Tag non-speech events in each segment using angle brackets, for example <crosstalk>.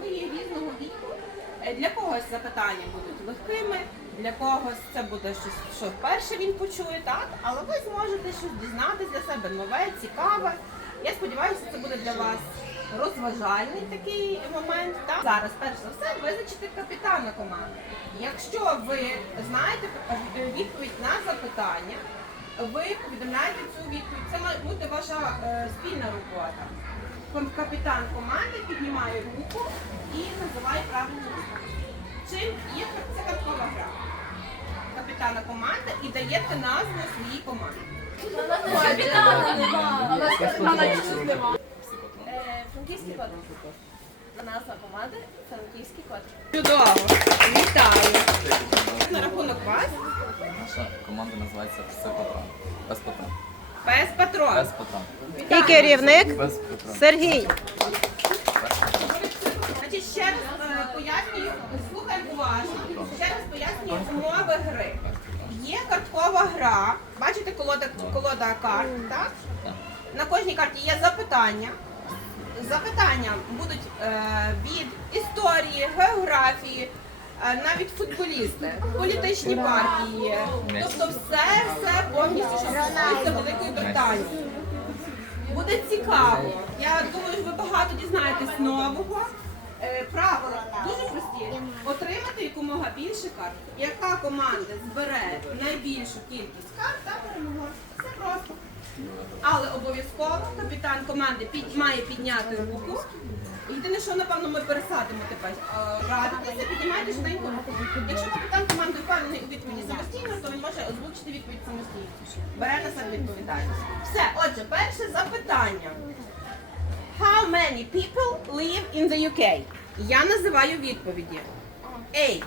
Ми є різного віку. Е, Для когось запитання будуть легкими, для когось це буде щось, що вперше він почує, так? Але ви зможете щось дізнатися для себе нове, цікаве. Я сподіваюся, це буде для вас розважальний такий момент. Так? Зараз, перш за все, визначити капітана команди. Якщо ви знаєте відповідь на запитання, ви повідомляєте цю відповідь. Це має бути ваша е, спільна робота. Капітан команди піднімає руку і називає правильну відповідь. Чим є це карткова гра? Капітана команди і даєте назву своїй команді. Франківський код. Назва команди Франківський код. Чудово! Вітаю! На рахунок вас Наша команда називається Все Патрон. Без патрон. пес патрон. І керівник Сергій. Значить, ще раз е, пояснюю, слухаємо уважно. Ще раз пояснюю умови гри. Є карткова гра. Бачите, колода, колода карт, так? На кожній карті є запитання. Запитання будуть е, від історії, географії, е, навіть футболісти, політичні партії. Тобто все, все повністю, що стосується Великої Британії. Буде цікаво. Я думаю, що ви багато дізнаєтесь нового. Е, Правила дуже прості. Отримати якомога більше карт. Яка команда збере найбільшу кількість карт, та перемога. Все просто. Але обов'язково капітан команди під, має підняти руку. Єдине, що напевно ми пересадимо тепер. Е, Радитися, піднімайте швиденько руку. Якщо капітан команди впевнений у відповіді самостійно, то він може озвучити відповідь самостійно. Бере на себе відповідальність. Все, отже, перше запитання. How many people live in the UK? Я називаю відповіді. A.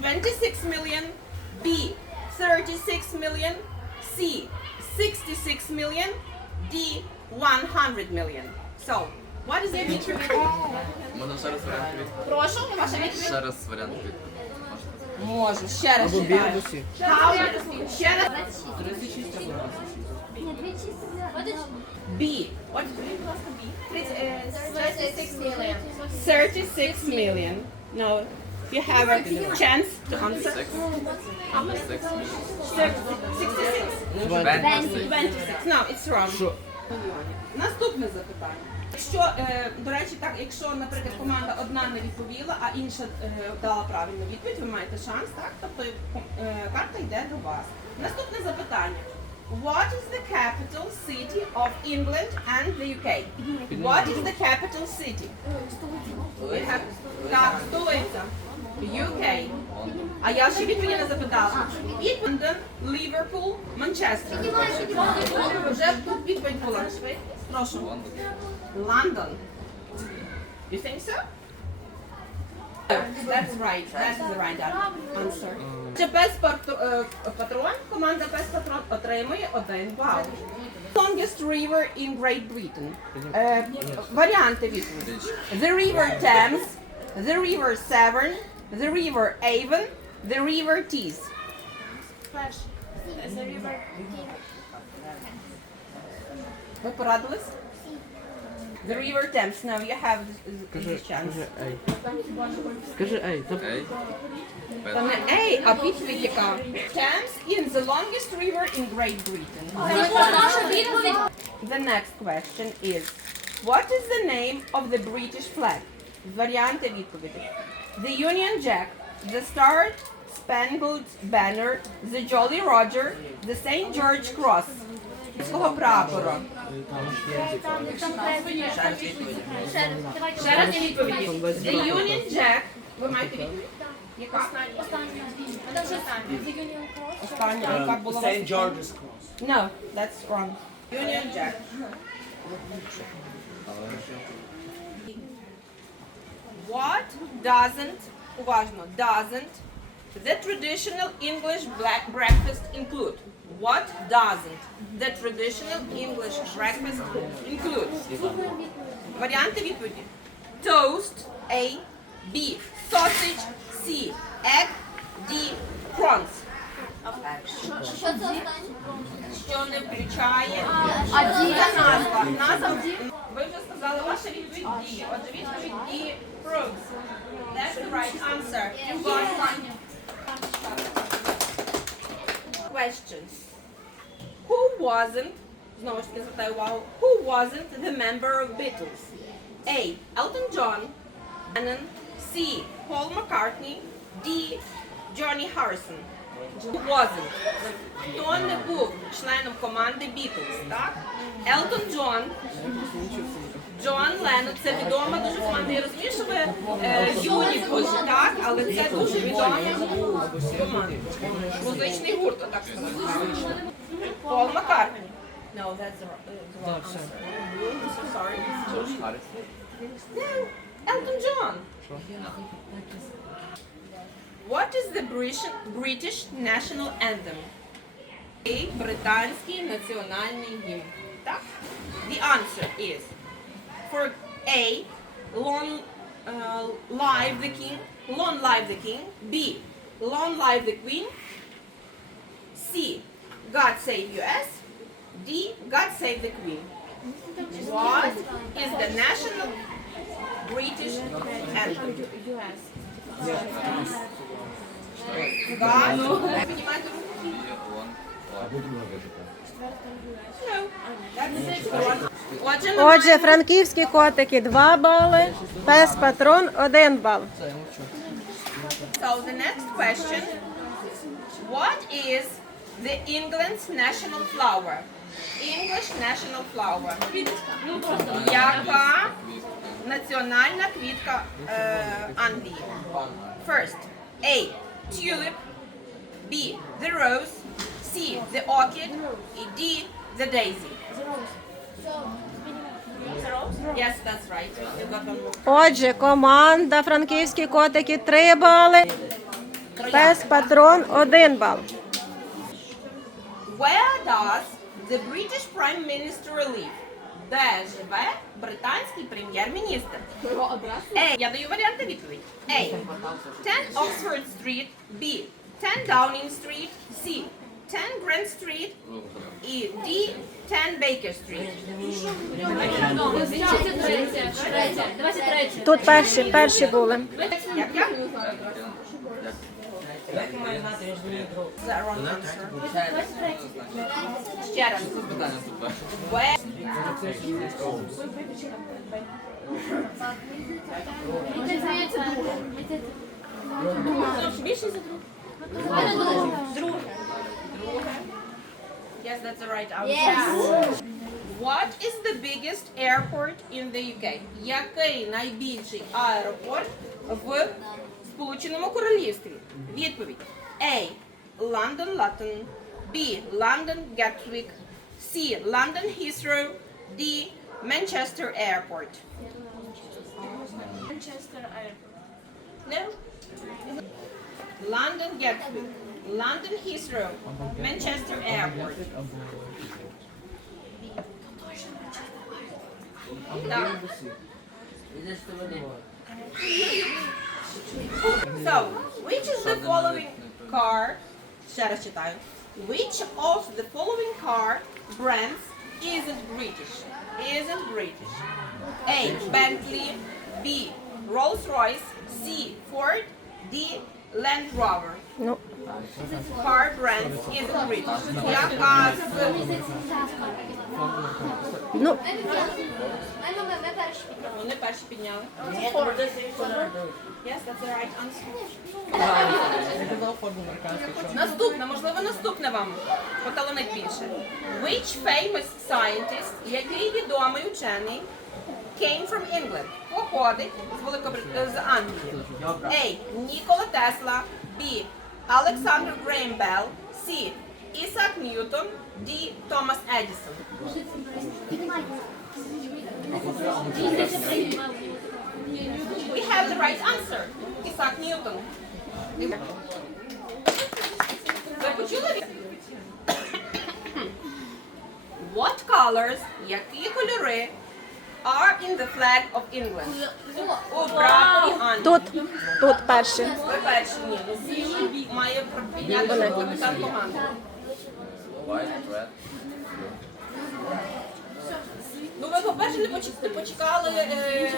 26 million. B. 36 million. C. 66 million. D. 100 million. So, what is the відповідь? Можна ще раз варіант відповіді? Прошу, ваша відповідь? Ще раз варіант відповіді. Можу, ще раз читаю. How, ще раз. B. What, будь ласка, B. 36 мільйон. 36 million. No, you have a chance to answer. Six. Six. 66. Twenty-six. 26. No, it's wrong. Наступне запитання. Якщо, е, до речі, так, якщо, наприклад, команда одна не відповіла, а інша е, дала правильну відповідь, ви маєте шанс, так? Тобто е, карта йде до вас. Наступне запитання. What is the capital city of England and the UK? What is the capital city? Так, столиця. UK. А я ще відповіді не запитала. Лондон, Ліверпул, Манчестер. Вже відповідь була. Прошу. London. You think so? That's right. That's the right answer. Це без патро- е, патрон. Команда без патрон отримує один бал. Longest river in Great Britain. Е, варіанти відповіді. The River Thames, the River Severn, the River Avon, the River Tees. Ви порадились? The River Thames. Now you have this, this chance. ей. Скажи ей, це Ей. Та не ей, а відповідь яка? Thames is the longest river in Great Britain. The next question is, what is the name of the British flag? Варіанти відповіді. The Union Jack, the Star Spangled Banner, the Jolly Roger, the St. George Cross. Кого прапора? Ще раз є відповіді. The Union Jack. Ви маєте відповідь? Яка? Остання, яка була? St. George's Cross. No, that's wrong. Union Jack. What doesn't, уважно, doesn't the traditional English black breakfast include? What doesn't the traditional English breakfast include? Варіанти відповіді. Toast, A, B, sausage, C, egg, D, prawns. Що не включає? Це назва. Назва. Ви вже сказали ваша відповідь D. Отже, відповідь D Brooks. That's the right answer. You got one. Questions. Who wasn't, знову ж таки звертаю увагу, who wasn't the member of Beatles? A. Elton John, Lennon, C. Paul McCartney, D. Johnny Harrison. Who wasn't? Хто не був членом команди Beatles, так? Елтон Джон, Джон Леннон, це відома дуже команда. Я розумію, що ви е, юні дуже, так? Але це дуже відома команда. Музичний гурт, так сказати. Пол Маккартні. No, that's the wrong, the wrong answer. I'm so sorry. No, Elton John. What is the British, British national anthem? Британський національний гімн. Так? The answer is for A. Long uh, live the king. Long live the king. B. Long live the queen. C. God save US. D. God save the queen. What is the national British anthem? God. Отже, франківські котики 2 бали, пес патрон 1 бал. So the next question. What is the England's national flower? English national flower. Яка національна квітка е, Англії? First, A. Tulip. B. The rose. C. The orchid. І D. The daisy. Yes, that's right. You got one more. Отже, команда франківські котики 3 бали, пес патрон 1 бал. Where does the British Prime Minister live? Де живе британський прем'єр-міністр? A. Я даю варіанти відповідь. A. 10 Oxford Street. B. 10 Downing Street. C. 10 Grant Street. І D. 10 Baker Street. Тут перші, перші були. Як я? Wrong answer. Ще раз. Yes, that's the right answer. What is the biggest airport in the UK? Який найбільший аеропорт в Сполученому Королівстві? Відповідь. A. London Luton. B. London Gatwick. C. London Heathrow. D. Manchester Airport. Манчестер No. London Gatwick. London Heathrow. Manchester Airport. Так. So, which is the following car? Ще раз читаю. Which of the following car brands isn't British? Isn't British. A. Bentley. B. Rolls-Royce. C. Ford. D. Land Rover. Ну, Car brands isn't British. Яка з ну, Вони перші підняли. Yes, that's the right answer. Наступне, можливо, наступне вам поталанить більше. Which famous scientist, який відомий учений, came from England, походить з Великобританії, з Англії. A. Нікола Тесла. B. Олександр Грейм. C. Ісак Ньютон. D. Томас Едісон. We have the right answer. Ісак Ньютон. Ви почули? What colors, які кольори are in the flag of England? У прапорі Англії. тут, тут перші. Ви перші ні. Ну, Має підняти капітан команди. Ну ви, по-перше, не поч- не почекали е,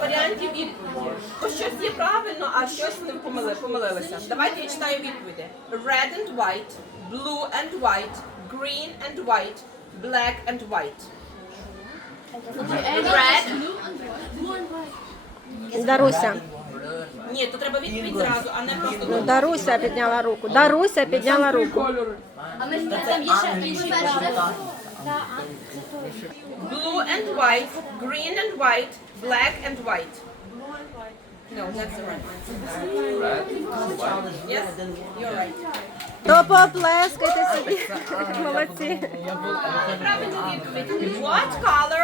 варіантів відповіді. Бо щось є правильно, а щось не помили, помилилися. Давайте я читаю відповіді. Red and white, blue and white, green and white, black and white. Red. Даруся. Ні, то треба відповідь зразу, а не просто Ну, Даруся підняла руку. Даруся підняла руку. А ми там є ще інші. Blue and white, green and white, black and white. No, that's the right one. Yes, you're right. То поплескайте собі. <laughs> Молодці. Правильна відповідь. What color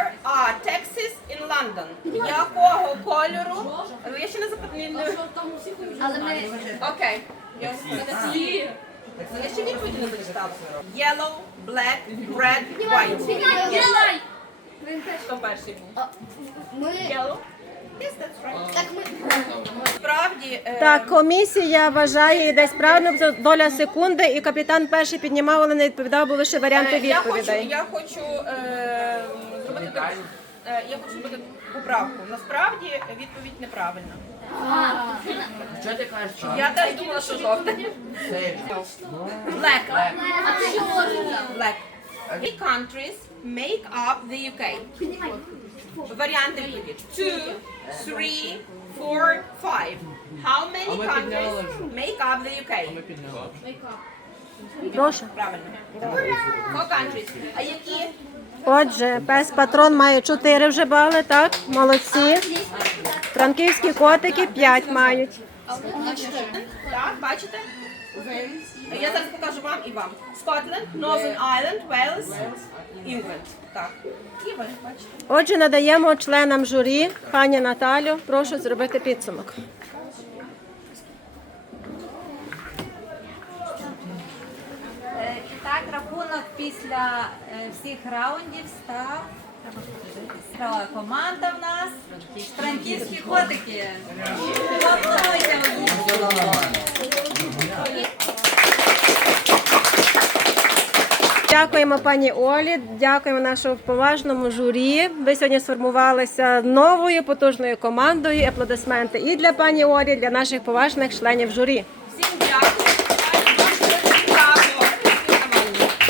London? Якого кольору? Я ще не запитала. Але ми Окей. Я ще відповіді не зачитала. Yellow, black, red, white. Хто перший був? ми Yellow? Yes, that's right. так ми Справді, е, Так, комісія вважає десь правильно доля секунди, і капітан перший піднімав, але не відповідав, бо лише варіанти Е, Я хочу, я хочу е, зробити так- я хочу зробити поправку. Насправді відповідь неправильна. Що ти кажеш? Я теж думала, що жовте. Це Black. Black. Three countries make up the UK. Варіанти відповіді. Two, three, four, five. How many countries make up the UK? ми підняли. Прошу. Правильно. Four countries. А які? Отже, пес патрон має 4 вже бали, так? Молодці. Франківські котики 5 мають. Так, бачите? Я зараз покажу вам і вам. Scotland, Northern Ireland, Wales, England. Так. І ви, бачите. Отже, надаємо членам журі, пані Наталю, прошу зробити підсумок. Е, І так, рахунок після е, всіх раундів став. Стала команда в нас. Франківські котики. Поаплодуйте. Дякуємо пані Олі, дякуємо нашому поважному журі. Ви сьогодні сформувалися новою потужною командою. Аплодисменти і для пані Олі, і для наших поважних членів журі.